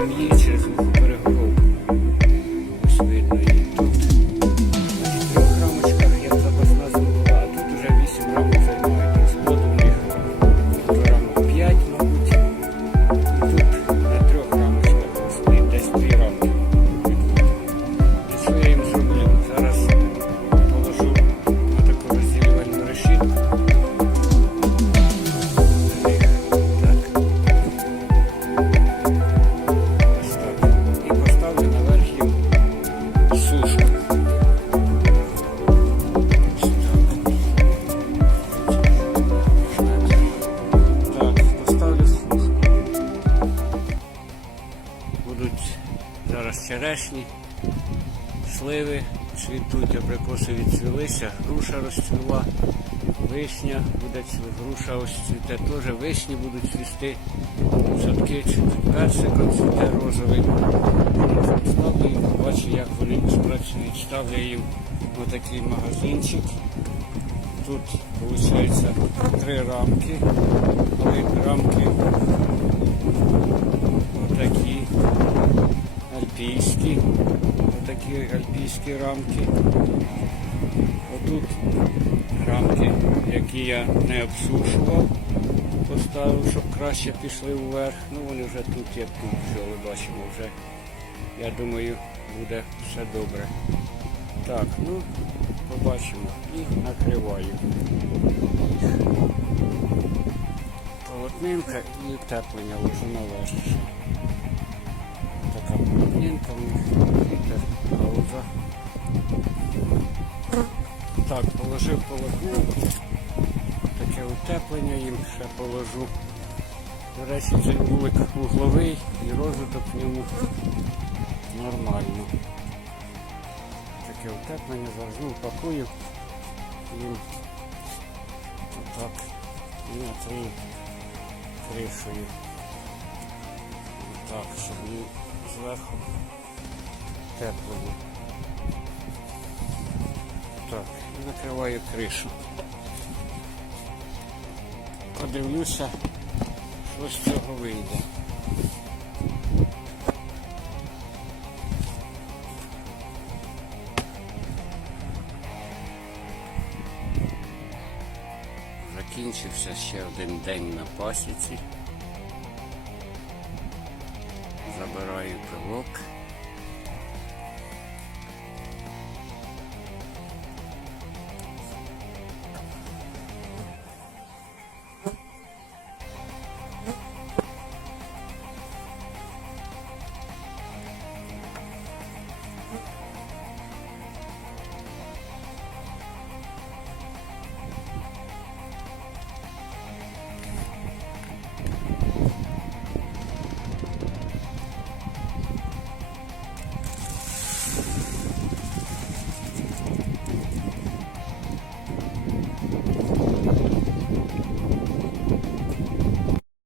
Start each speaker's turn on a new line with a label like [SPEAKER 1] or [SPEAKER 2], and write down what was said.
[SPEAKER 1] to music. Сушку. Ось так. Поставлю сушку. Будуть зараз черешні, сливи цвітуть, абрикоси відцвілися, груша розцвіла, вишня буде цві- груша ось цвіте теж, вишні будуть цвісти, садки персиком цвіте розовий. Бачу, як вони спрацюють. Ставлю їм отакий магазинчик. Тут виходить три рамки, але рамки отакі альпійські, отакі альпійські рамки. Отут рамки, які я не обсушував, поставив, щоб краще пішли вверх. Ну вони вже тут, як тут, вже ви бачимо, вже я думаю, буде все добре. Так, ну побачимо і накриваю. Полотнинка і утеплення наверх. ще. Така полотнинка в них, вітер, пауза. Так, положив полотнинку. Таке утеплення їм ще положу. До речі, цей вулик вугловий і розвиток в ньому нормально. Таке утеплення завжди упакую їм отак і накрию кришею. Так, щоб їм зверху тепло. Так, і накриваю кришу. Подивлюся, що з цього вийде. Закінчився ще один день на пасіці. Забираю пилок.